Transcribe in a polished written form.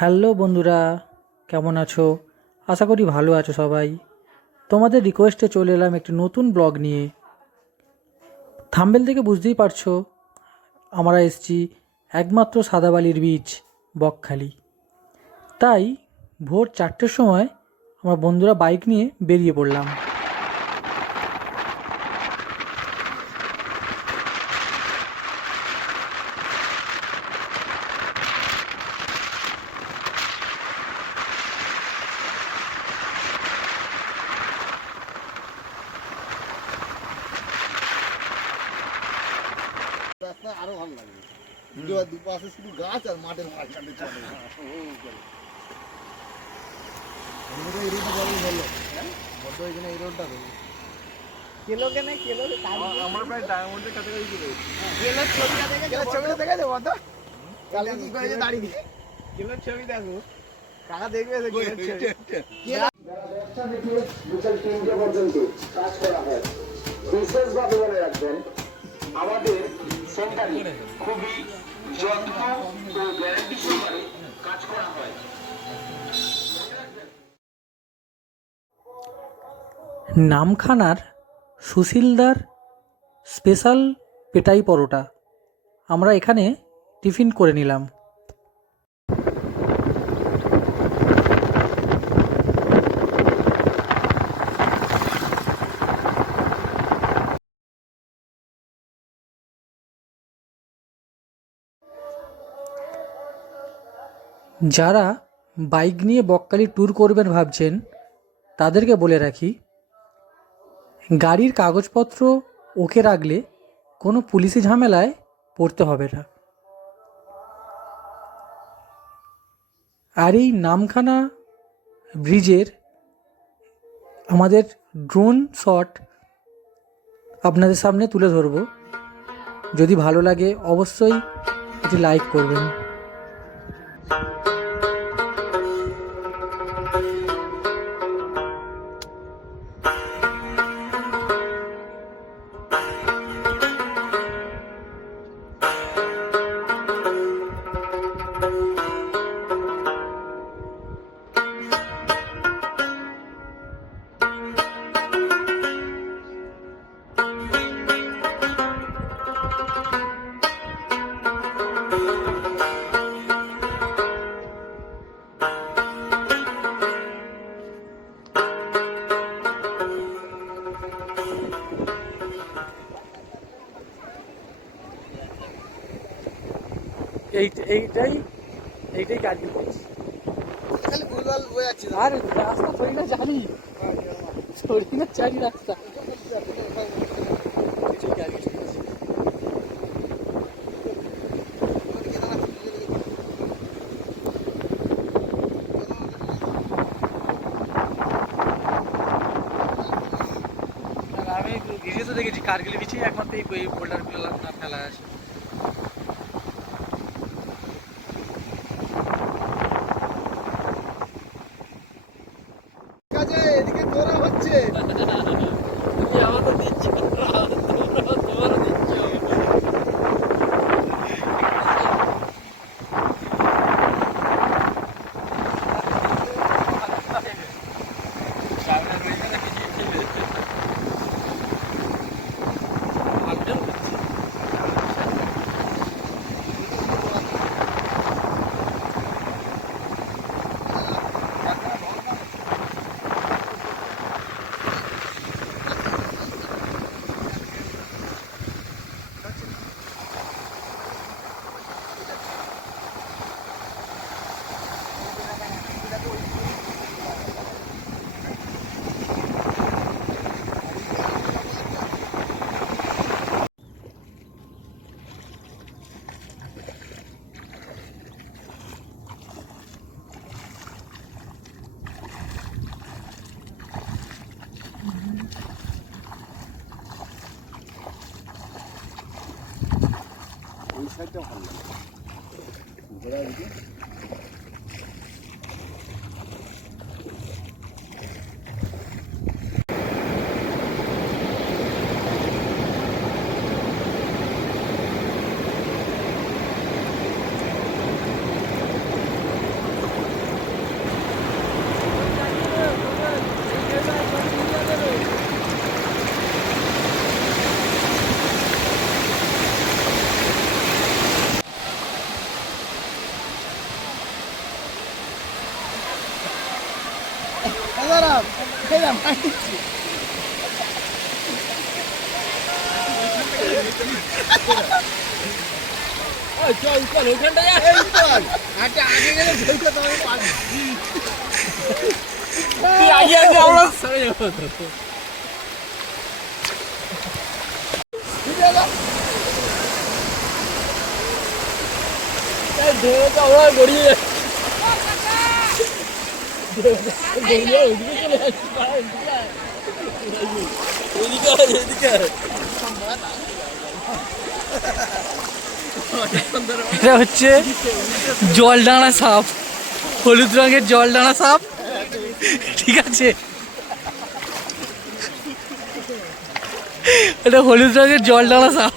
Hello বন্ধুরা, কেমন আছো? আশা করি ভালো আছো সবাই। তোমাদের রিকোয়েস্টে চলে এলাম একটি নতুন ব্লগ নিয়ে। থাম্বনেল থেকে বুঝতেই পারছো আমরা এসেছি একমাত্র সাদাবালির বীচ বকখালি। তাই ভোর 4টের সময় আমরা বন্ধুরা বাইক নিয়ে বেরিয়ে পড়লাম। রাস্তা আরো ভালো লাগবে। দুপাশে শুধু গাছ আর মাঠের মাঝখানে চলে। এই রোডটা যাবে ভালো। হ্যাঁ? বড় এখানে এই রোডটা দেবে। আমার প্রায় ডায়মন্ডের কাছাকাছি চলে এসেছি। ছবিটা দেখে দেবো তো? কালকে কি করেছে দাঁড়িয়ে? ছবি দেখো। কাকা দেখবে ব্যবসা থেকে বিকেল 3টে পর্যন্ত কাজ করা হয়। বিশেষভাবে মনে রাখবেন আমাদের সেন্টারে খুবই যত্ন ও গ্যারান্টি সহকারে কাজ করা হয়। নামখানার সুশীলদার স্পেশাল পেটাই পরোটা আমরা এখানে টিফিন করে নিলাম। যারা বাইক নিয়ে বকখালি ট্যুর করবেন ভাবছেন তাদেরকে বলে রাখি, গাড়ির কাগজপত্র ওকে রাখলে কোনো পুলিশি ঝামেলায় পড়তে হবে না। আর এই নামখানা ব্রিজের আমাদের ড্রোন শট আপনাদের সামনে তুলে ধরব। যদি ভালো লাগে অবশ্যই এটি লাইক করবেন। এইটাই এইটাই কার্গিল ব্রিজ। খালি ভুলভাল বয়ে যাচ্ছে। আর রাস্তা থরি না জানি, থরি না জানি রাস্তা। আমি ভিডিওতে দেখেছি কার্গিল বিচে একমাত্র এই বোল্ডারগুলো না ফেলা আছে। কাজে এদিকে তোরা হচ্ছে। ওই সাইডটা ভালো লাগে। এটা হচ্ছে জলডাঙা সাপ, হলুদ রঙের জলডাঙা সাপ, ঠিক আছে? এটা হলুদ রঙের জলডাঙা সাপ।